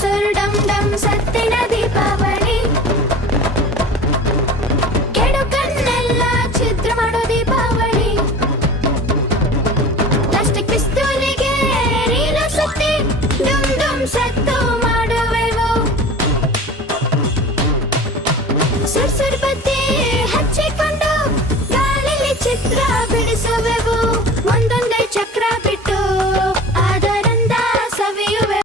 sure டம் டம்